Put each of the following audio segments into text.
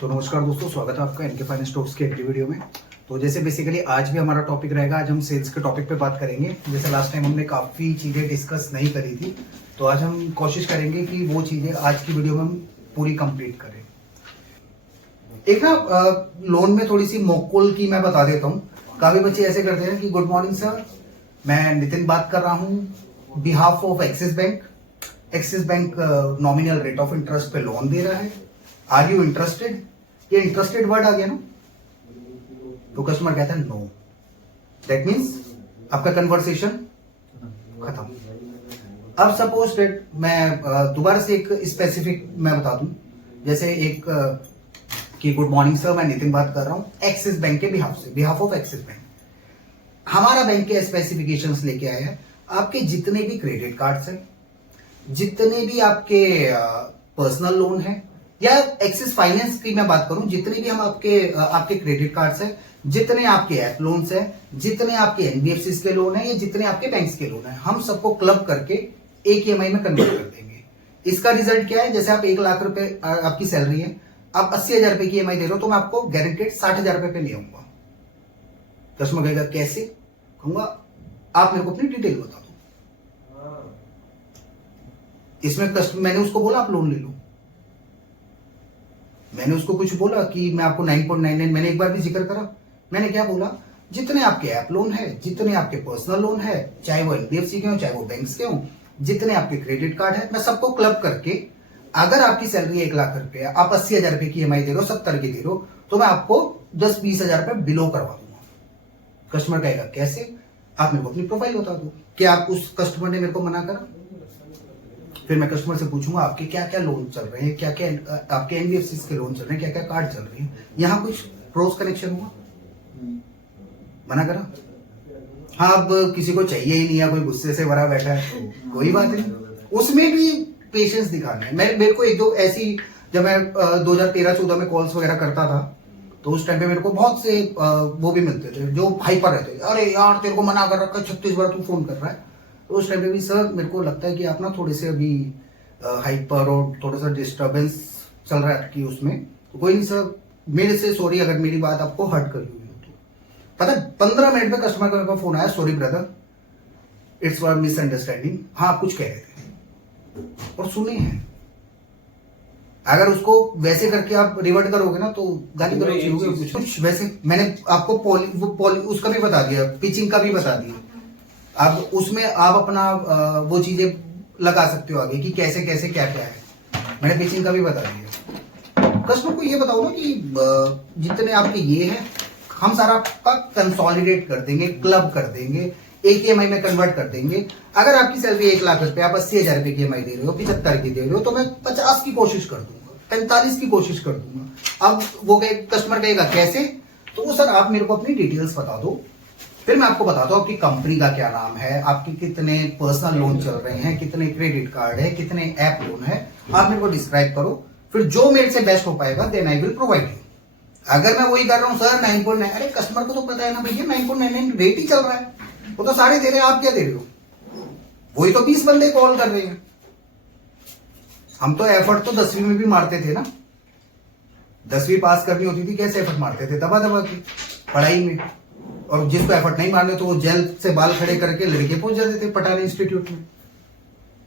तो नमस्कार दोस्तों, स्वागत है आपका एनके फाइनेंस टॉक्स की अगली वीडियो में। तो जैसे बेसिकली आज भी हमारा टॉपिक रहेगा, आज हम सेल्स के टॉपिक पे बात करेंगे। जैसे लास्ट टाइम हमने काफ़ी चीज़ें डिस्कस नहीं करी थी, तो आज हम कोशिश करेंगे कि वो चीज़ें आज की वीडियो में हम पूरी कंप्लीट करें। एक ना लोन में थोड़ी सी मोकल की मैं बता देता हूँ। काफ़ी बच्चे ऐसे करते हैं कि गुड मॉर्निंग सर, मैं नितिन बात कर रहा हूँ behalf of axis bank. Axis bank nominal rate of interest पे लोन दे रहा है, आर यू इंटरेस्टेड? ये इंटरेस्टेड वर्ड आ गया ना, तो कस्टमर कहता है नो। दैट मीन्स आपका कन्वर्सेशन खत्म। अब सपोज दैट मैं दोबारा से एक स्पेसिफिक मैं बता दूं, जैसे एक कि गुड मॉर्निंग सर, मैं नितिन बात कर रहा हूं एक्सिस बैंक के बिहाफ से, बिहाफ ऑफ एक्सिस बैंक। हमारा बैंक के स्पेसिफिकेशंस लेके आया है, आपके जितने भी क्रेडिट कार्ड्स हैं, जितने भी आपके पर्सनल लोन है, या एक्सिस फाइनेंस की मैं बात करूं, जितने भी हम आपके क्रेडिट कार्ड्स हैं, जितने आपके ऐप लोन्स हैं, जितने आपके एनबीएफसी के लोन है, या जितने आपके बैंक्स के लोन है, हम सबको क्लब करके एक ईएमआई में कन्वर्ट कर देंगे। इसका रिजल्ट क्या है? जैसे आप 1 लाख रुपए आपकी सैलरी है, आप 80,000 रुपए की ईएमआई दे रहे हो, तो मैं आपको गारंटेड 60,000 रुपए पे ले आऊंगा। कस्टमर कहेगा कैसे? कहूंगा आप मेरे को अपनी डिटेल बता दो। इसमें मैंने उसको बोला आप लोन ले लो, मैंने उसको कुछ बोला कि मैं आपको 9.99, मैंने एक बार भी जिक्र करा। मैंने क्या बोला? जितने आपके ऐप लोन है, जितने आपके पर्सनल लोन है, चाहे वो एनबीएफसी के हो, चाहे वो बैंक्स के हो, जितने आपके क्रेडिट कार्ड है, मैं सबको क्लब करके, अगर आपकी सैलरी 1 लाख रुपए है, आप 80,000 रुपए की ईएमआई दे रहे हो, 70 की दे रहे हो, तो मैं आपको 10-20,000 रुपए बिलो करवा दूंगा। कस्टमर कहेगा कैसे? आप मेरे को अपनी प्रोफाइल बता दो। क्या आप उस कस्टमर ने मेरे को मना करा? फिर मैं कस्टमर से पूछूंगा आपके क्या क्या लोन चल रहे हैं, क्या क्या आपके एनबीएफसी के लोन चल रहे हैं, क्या क्या कार्ड चल रहे हैं, यहाँ कुछ क्रॉस कनेक्शन हुआ? मना करा। हाँ, अब किसी को चाहिए ही नहीं है, कोई गुस्से से भरा बैठा है, कोई बात नहीं, उसमें भी पेशेंस दिखाना है। मेरे को एक दो ऐसी, जब मैं 2013-14 में कॉल्स वगैरह करता था, तो उस टाइम पे मेरे को बहुत से वो भी मिलते थे जो हाइपर रहते थे। अरे यार, तेरे को मना कर रखा है, 36 बार तू फोन कर रहा है। तो उस टाइम पे भी सर मेरे को लगता है कि आप ना थोड़े से अभी हाइपर और थोड़ा सा डिस्टर्बेंस चल रहा है आपकी उसमें, तो कोई नहीं सर, मेरे से सॉरी अगर मेरी बात आपको हर्ट कर हुई हो तो। पता है 15 मिनट में कस्टमर का मेरे को फोन आया, sorry brother, it's for misunderstanding. हाँ, आप कुछ कह रहे थे और सुने हैं। अगर उसको वैसे करके आप रिवर्ट करोगे ना, तो गाली गलौज होगी कुछ वैसे। मैंने आपको उसका भी बता दिया, पिचिंग का भी बता दिया। अब उसमें आप अपना वो चीजें लगा सकते हो आगे कि कैसे कैसे क्या क्या है। मैंने पिचिंग का भी बता दिया। कस्टमर को ये बताओ ना कि जितने आपके ये हैं, हम सारा आपका कंसोलिडेट कर देंगे, क्लब कर देंगे, एक ईएमआई में कन्वर्ट कर देंगे। अगर आपकी सैलरी 1 लाख रुपए, आप 80,000 रुपए की ईएमआई दे रहे हो, 75 की दे रहे हो, तो मैं 50 की कोशिश कर दूंगा, 45 की कोशिश कर दूंगा। अब वो कस्टमर कहेगा कैसे? तो सर आप मेरे को अपनी डिटेल्स बता दो, फिर मैं आपको बताता हूँ आपकी कंपनी का क्या नाम है, आपके कितने पर्सनल लोन चल रहे हैं, कितने क्रेडिट कार्ड है, कितने ऐप लोन है, आप मेरे को डिस्क्राइब करो। फिर जो मेरे से बेस्ट हो पाएगा then I will provide you. अगर मैं वही कर रहा हूँ सर 9.9, अरे कस्टमर को तो पता है ना भैया 9.99 रेट ही चल रहा है, वो तो सारे दे रहे हैं, आप क्या दे रहे हो? वही तो 20 बंदे कॉल कर रहे हैं। हम तो एफर्ट तो 10वीं में भी मारते थे ना, 10वीं पास करनी होती थी, कैसे एफर्ट मारते थे? दबा दबा की पढ़ाई में। और जिसको एफर्ट नहीं मारने, तो वो जेल से बाल खड़े करके लड़के पहुंच जाते थे पटाने इंस्टीट्यूट में।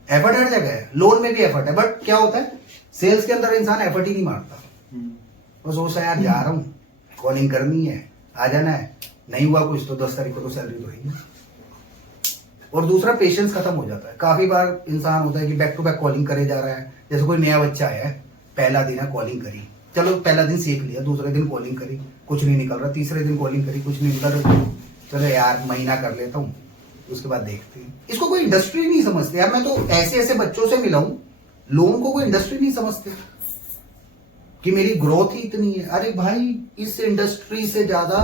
एफर्ट हर जगह है, लोन में भी एफर्ट है, बट क्या होता है सेल्स के अंदर इंसान एफर्ट ही नहीं मारता। वो सोचता है यार जा रहा हूं, कॉलिंग करनी है, आ जाना है, नहीं हुआ कुछ तो 10 तारीख को तो सैलरी तो है। और दूसरा पेशेंस खत्म हो जाता है। काफी बार इंसान होता है कि बैक टू बैक कॉलिंग करे जा रहा है। जैसे कोई नया बच्चा आया है, पहला दिन है, कॉलिंग करी, चलो पहला दिन सीख लिया, दूसरे दिन कॉलिंग करी, कुछ नहीं निकल रहा, तीसरे दिन कॉलिंग करी, कुछ नहीं निकल रहा, चलो यार महीना कर लेता हूँ, उसके बाद देखते हैं। इसको कोई इंडस्ट्री नहीं समझते यार। मैं तो ऐसे ऐसे बच्चों से मिला हूं, लोन को कोई इंडस्ट्री नहीं समझते कि मेरी ग्रोथ ही इतनी है। अरे भाई, इस इंडस्ट्री से ज्यादा,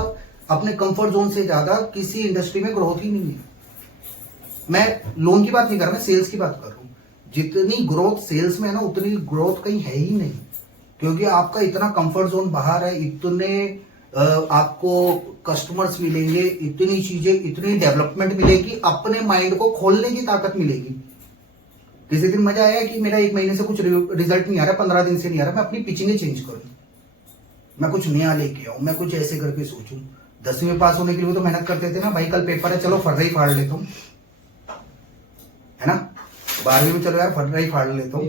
अपने कंफर्ट जोन से ज्यादा किसी इंडस्ट्री में ग्रोथ ही नहीं है। मैं लोन की बात नहीं कर रहा, मैं सेल्स की बात कर रहा हूं। जितनी ग्रोथ सेल्स में है ना, उतनी ग्रोथ कहीं है ही नहीं, क्योंकि आपका इतना कंफर्ट जोन बाहर है, इतने आपको कस्टमर्स मिलेंगे, इतनी चीजें, इतनी डेवलपमेंट मिलेगी, अपने माइंड को खोलने की ताकत मिलेगी। किसी दिन मजा आया कि मेरा 1 महीने से कुछ रिजल्ट नहीं आ रहा, 15 दिन से नहीं आ रहा, मैं अपनी पिचिंग चेंज करूं। मैं कुछ नया लेके आऊं, मैं कुछ ऐसे करके सोचूं। 10वीं में पास होने के लिए तो मेहनत करते थे ना भाई, कल पेपर है चलो फर्रा ही फाड़ लेता हूँ, है ना। 12वीं में चलो यार फर्रा ही फाड़ लेता हूँ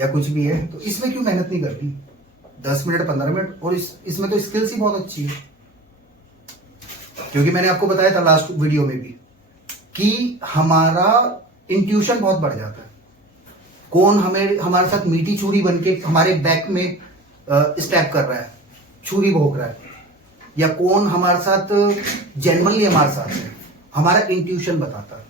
या कुछ भी है, तो इसमें क्यों मेहनत नहीं करती? 10 मिनट 15 मिनट, और इसमें तो स्किल्स ही बहुत अच्छी है। क्योंकि मैंने आपको बताया था लास्ट वीडियो में भी कि हमारा इंट्यूशन बहुत बढ़ जाता है। कौन हमारे साथ मीठी छुरी बन के हमारे बैक में स्टैब कर रहा है, छुरी भोंक रहा है, या कौन हमारे साथ जेन्युइनली हमारे साथ है, हमारा इंट्यूशन बताता है।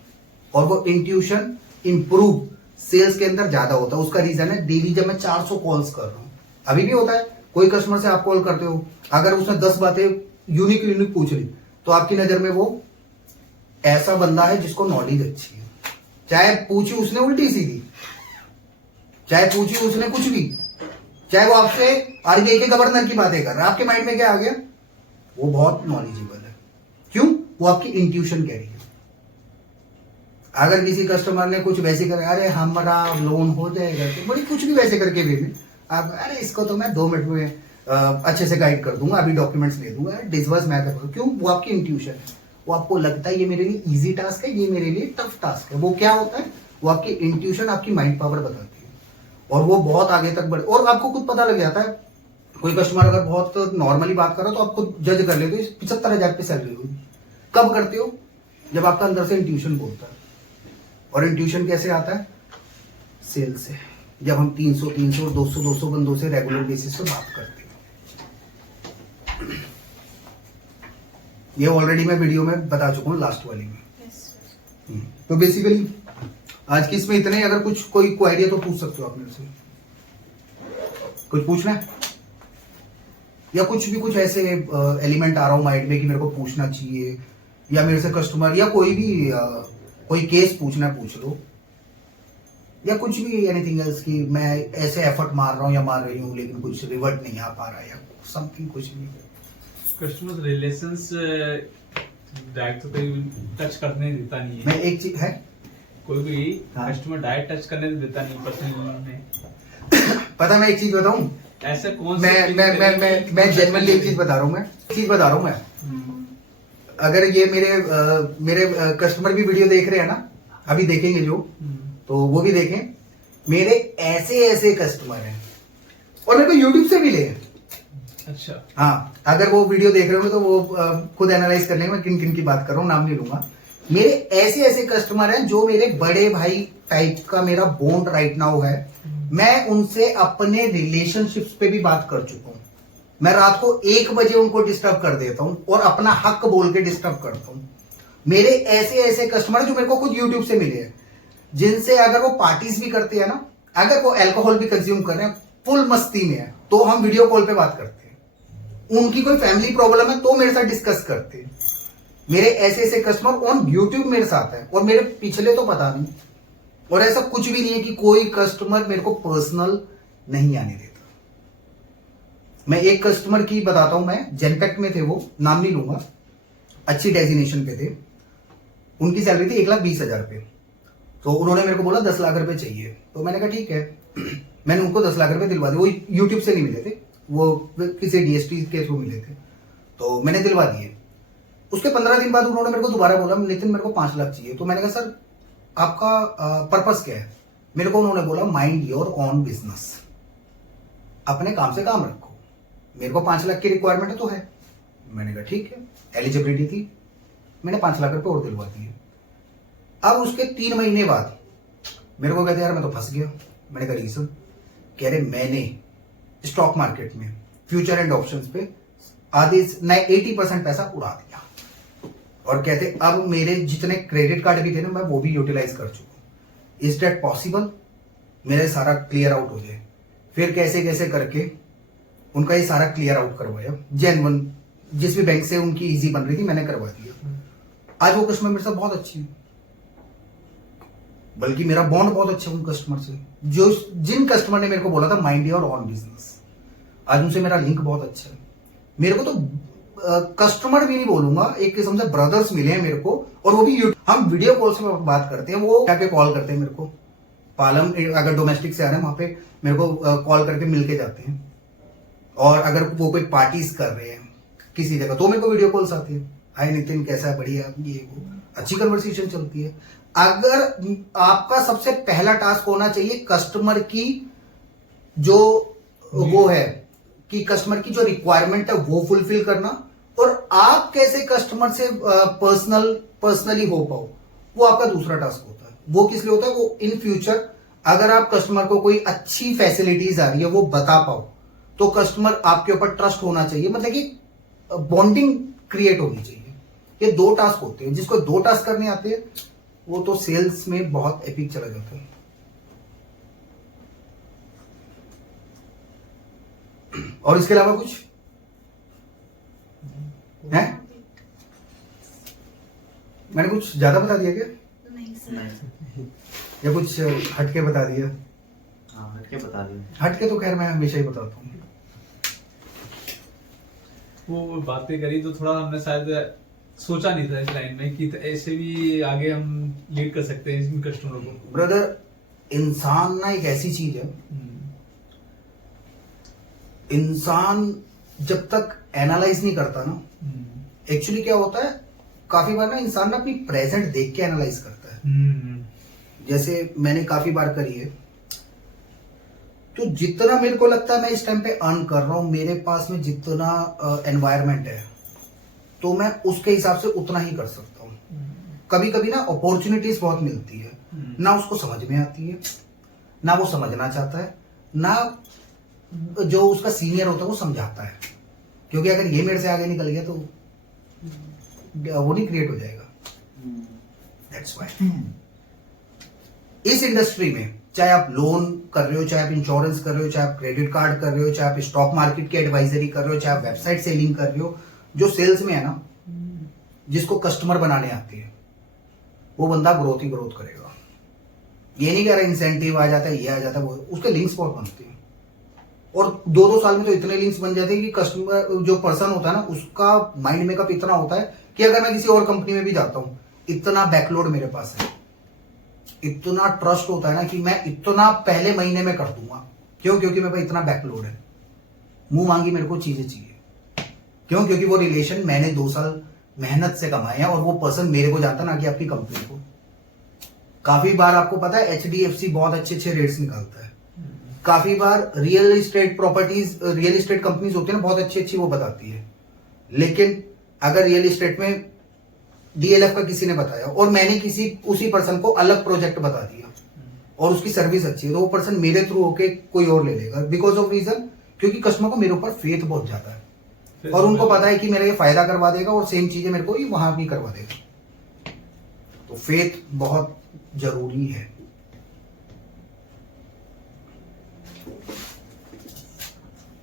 और वो इंट्यूशन इंप्रूव सेल्स के अंदर ज्यादा होता है। उसका रीजन है डेली जब मैं 400 कॉल्स कर रहा हूं, अभी भी होता है, कोई कस्टमर से आप कॉल करते हो, अगर उसने 10 बातें यूनिक पूछ ली तो आपकी नजर में वो ऐसा बंदा है जिसको नॉलेज अच्छी है। चाहे पूछी उसने उल्टी सीधी, चाहे पूछी उसने कुछ भी, चाहे वो आपसे आरबीआई के गवर्नर की बातें कर रहा है, आपके माइंड में क्या आ गया? वो बहुत नॉलेजेबल है। क्यों? वो आपकी इंट्यूशन कह रही है। अगर किसी कस्टमर ने कुछ वैसे कर, अरे हमारा लोन हो जाएगा, तो बड़ी कुछ भी वैसे करके भी आप, अरे इसको तो मैं 2 मिनट में अच्छे से गाइड कर दूंगा, अभी डॉक्यूमेंट्स ले दूंगा, डिसबर्स मैं कर दूंगा। क्यों? वो आपकी इंट्यूशन है। वो आपको लगता है ये मेरे लिए इजी टास्क है, ये मेरे लिए टफ टास्क है। वो क्या होता है? वो आपकी इंट्यूशन, आपकी माइंड पावर बताती है, और वो बहुत आगे तक बढ़े। और आपको खुद पता लग जाता है, कोई कस्टमर अगर बहुत नॉर्मली बात कर रहा हो तो आप खुद जज कर लेते हो 75,000 पे सैलरी होगी। कब करते हो? जब आपका अंदर से इंट्यूशन बोलता है। और इंट्यूशन कैसे आता है? सेल से। जब हम 300 और 200 बंदों से रेगुलर बेसिस पे बात करते हैं। ये ऑलरेडी मैं वीडियो में बता चुका हूँ लास्ट वाली में। तो बेसिकली आज की इसमें इतने ही। अगर कुछ कोई क्वेरी है तो पूछ सकते हो आप मेरे से। कुछ पूछना है या कुछ ऐसे एलिमेंट आ रहा हो माइंड में कि मेरे को पूछना चाहिए, या मेरे से कस्टमर या कोई भी कोई केस पूछना है पूछ लो, या कुछ भी एनीथिंग एल्स कि मैं ऐसे एफर्ट मार रहा हूँ या मार रही हूँ लेकिन कुछ रिवर्ट नहीं आ पा रहा है या समथिंग, कुछ भी। कस्टमर रिलेशंस डायरेक्ट तो कोई टच करने नहीं देता नहीं है। मैं एक चीज है, कोई भी कस्टमर डायरेक्ट टच करने देता नहीं पर्सनल में। पता मैं एक चीज बताऊं, ऐसा कौन मैं जेन्युइनली एक चीज बता रहा हूँ मैं अगर ये मेरे कस्टमर भी वीडियो देख रहे हैं ना, अभी देखेंगे जो, तो वो भी देखें। मेरे ऐसे कस्टमर हैं और मेरे को यूट्यूब से मिले हैं। अच्छा, हाँ, अगर वो वीडियो देख रहे होंगे तो वो खुद एनालाइज कर लेंगे मैं किन किन की बात कर रहा हूँ, नाम नहीं लूंगा। मेरे ऐसे कस्टमर हैं जो मेरे बड़े भाई टाइप का मेरा बॉन्ड राइट नाउ है। मैं उनसे अपने रिलेशनशिप्स पे भी बात कर चुका हूं। मैं रात को 1 बजे उनको डिस्टर्ब कर देता हूं और अपना हक बोल के डिस्टर्ब करता हूं। मेरे ऐसे कस्टमर जो मेरे को खुद यूट्यूब से मिले हैं, जिनसे अगर वो पार्टीज भी करते हैं ना, अगर वो अल्कोहल भी कंज्यूम कर रहे हैं, फुल मस्ती में है, तो हम वीडियो कॉल पे बात करते हैं। उनकी कोई फैमिली प्रॉब्लम है तो मेरे साथ डिस्कस करते हैं। मेरे ऐसे कस्टमर ऑन यूट्यूब मेरे साथ है, और मेरे पिछले तो पता नहीं। और ऐसा कुछ भी नहीं है कि कोई कस्टमर मेरे को पर्सनल नहीं आने देता। मैं एक कस्टमर की बताता हूं, मैं जेनपेक्ट में थे, वो नाम नहीं लूंगा, अच्छी डेजिग्नेशन पे थे। उनकी सैलरी थी 1,20,000 रुपए। तो उन्होंने मेरे को बोला 10 लाख रुपए चाहिए। तो मैंने कहा ठीक है। मैंने उनको 10 लाख रुपए दिलवा दिए। वो यूट्यूब से नहीं मिले थे, वो किसी डीएसटी के थ्रू मिले थे, तो मैंने दिलवा दिए। उसके 15 दिन बाद उन्होंने मेरे को दोबारा बोला, नितिन मेरे को 5 लाख चाहिए। तो मैंने कहा सर आपका पर्पस क्या है? मेरे को उन्होंने बोला माइंड योर ओन बिजनेस, अपने काम से काम रखो। मेरे को 5 लाख की रिक्वायरमेंट तो है। मैंने कहा ठीक है, एलिजिबिलिटी थी, मैंने 5 लाख रुपए और दिलवा दिए। अब उसके 3 महीने बाद मेरे को कहते यार मैं तो फंस गया। मैंने कहा रीजन? कह रहे मैंने स्टॉक मार्केट में फ्यूचर एंड ऑप्शंस पे आधे 80% पैसा उड़ा दिया, और कहते अब मेरे जितने क्रेडिट कार्ड भी थे ना, मैं वो भी यूटिलाइज कर चुका हूं। Is that possible? मेरे सारा क्लियर आउट हो जाए। फिर कैसे कैसे करके उनका ये सारा क्लियर आउट करवाया। जेन्युइन जिस भी बैंक से उनकी इजी बन रही थी मैंने करवा दिया। आज वो कस्टमर मेरे साथ बहुत अच्छी है, बल्कि मेरा बॉन्ड बहुत अच्छा है उन कस्टमर से। जो जिन कस्टमर ने मेरे को बोला था माइंड योर ओन बिजनेस, आज उनसे मेरा लिंक बहुत अच्छा है। मेरे को तो कस्टमर भी नहीं बोलूंगा, एक किस्म से ब्रदर्स मिले हैं मेरे को, और वो भी हम वीडियो कॉल से बात करते हैं। वो जाके कॉल करते हैं मेरे को, पालम अगर डोमेस्टिक से आ रहे हैं वहां पे मेरे को कॉल करके मिलके जाते हैं। और अगर वो कोई पार्टीज कर रहे हैं किसी जगह तो मेरे को वीडियो कॉल्स आती है, हाय नितिन कैसा है, बढ़िया, ये वो, अच्छी कन्वर्सेशन चलती है। अगर आपका सबसे पहला टास्क होना चाहिए कस्टमर की जो वो है कि कस्टमर की जो रिक्वायरमेंट है वो फुलफिल करना, और आप कैसे कस्टमर से पर्सनली हो पाओ, वो आपका दूसरा टास्क होता है। वो किस लिए होता है, वो इन फ्यूचर अगर आप कस्टमर को कोई अच्छी फैसिलिटीज आ रही है वो बता पाओ, तो कस्टमर आपके ऊपर ट्रस्ट होना चाहिए, मतलब कि बॉन्डिंग क्रिएट होनी चाहिए। ये 2 टास्क होते हैं, जिसको 2 टास्क करने आते हैं वो तो सेल्स में बहुत एपिक चला जाता है। और इसके अलावा कुछ है? मैंने कुछ ज्यादा बता दिया क्या, नहीं सर। या कुछ हटके बता दिया? हाँ, हटके बता दिया। हटके तो खैर मैं हमेशा ही बताता हूँ। वो बातें करी तो थोड़ा हमने शायद सोचा नहीं था इस लाइन में कि ऐसे भी आगे हम लीड कर सकते हैं इन कस्टमरों को। ब्रदर, इंसान ना एक ऐसी चीज है, इंसान जब तक एनालाइज नहीं करता ना, एक्चुअली क्या होता है, काफी बार ना इंसान ना अपनी प्रेजेंट देख के एनालाइज करता है। जैसे मैंने काफी बार करी है, तो जितना मेरे को लगता है मैं इस टाइम पे अर्न कर रहा हूं, मेरे पास में जितना एनवायरनमेंट है, तो मैं उसके हिसाब से उतना ही कर सकता हूँ। कभी कभी ना अपॉर्चुनिटीज बहुत मिलती है, ना उसको समझ में आती है, ना वो समझना चाहता है, ना जो उसका सीनियर होता है वो समझाता है, क्योंकि अगर ये मेरे से आगे निकल गया तो वो नहीं क्रिएट हो जाएगा। दैट्स व्हाई इस इंडस्ट्री में चाहे आप लोन कर रहे हो, चाहे आप इंश्योरेंस कर रहे हो, चाहे आप क्रेडिट कार्ड कर रहे हो, चाहे आप स्टॉक मार्केट की एडवाइजरी कर रहे हो, चाहे आप वेबसाइट सेलिंग कर रहे हो, जो सेल्स में है ना, जिसको कस्टमर बनाने आती है, वो बंदा ग्रोथ ही ग्रोथ करेगा। ये नहीं कह रहा इंसेंटिव आ जाता है, ये आ जाता है, वो उसके लिंक्स बहुत बनते हैं, और 2-2 साल में तो इतने लिंक्स बन जाते हैं कि कस्टमर जो पर्सन होता है ना, उसका माइंड मेकअप इतना होता है कि अगर मैं किसी और कंपनी में भी जाता हूं, इतना बैकलोड मेरे पास है, इतना ट्रस्ट होता है ना कि मैं इतना पहले महीने में कर दूंगा। क्यों? क्योंकि मेरे पास इतना बैकलोड है, मुंह मांगी मेरे को चीजें चाहिए। क्यों? क्योंकि वो रिलेशन मैंने 2 साल मेहनत से कमाए हैं, और वो पर्सन मेरे को जानता ना कि आपकी कंपनी को। काफी बार आपको पता है HDFC बहुत अच्छे अच्छे रेट्स निकालता है, काफी बार real estate properties, real estate companies होती है ना, बहुत अच्छी अच्छी वो बताती है, लेकिन अगर रियल एस्टेट में DLF का किसी ने बताया और मैंने किसी उसी पर्सन को अलग प्रोजेक्ट बता दिया और उसकी सर्विस अच्छी है, तो वो पर्सन मेरे थ्रू होके कोई और ले लेगा, बिकॉज ऑफ रीजन, क्योंकि कस्टमर को मेरे ऊपर फेथ बहुत ज्यादा है, और उनको पता है कि मेरा ये फायदा करवा देगा और सेम चीजें मेरे को ही वहां भी करवा देगा। तो फेथ बहुत जरूरी है।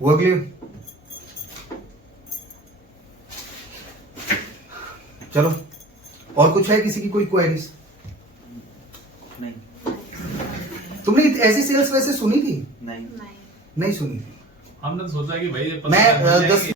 वो अगले चलो, और कुछ है किसी की कोई क्वेरीज? नहीं। तुमने ऐसी सेल्स वैसे सुनी थी? नहीं। नहीं सुनी थी। हमने तो सोचा कि भाई ये मैं 15 मिल 10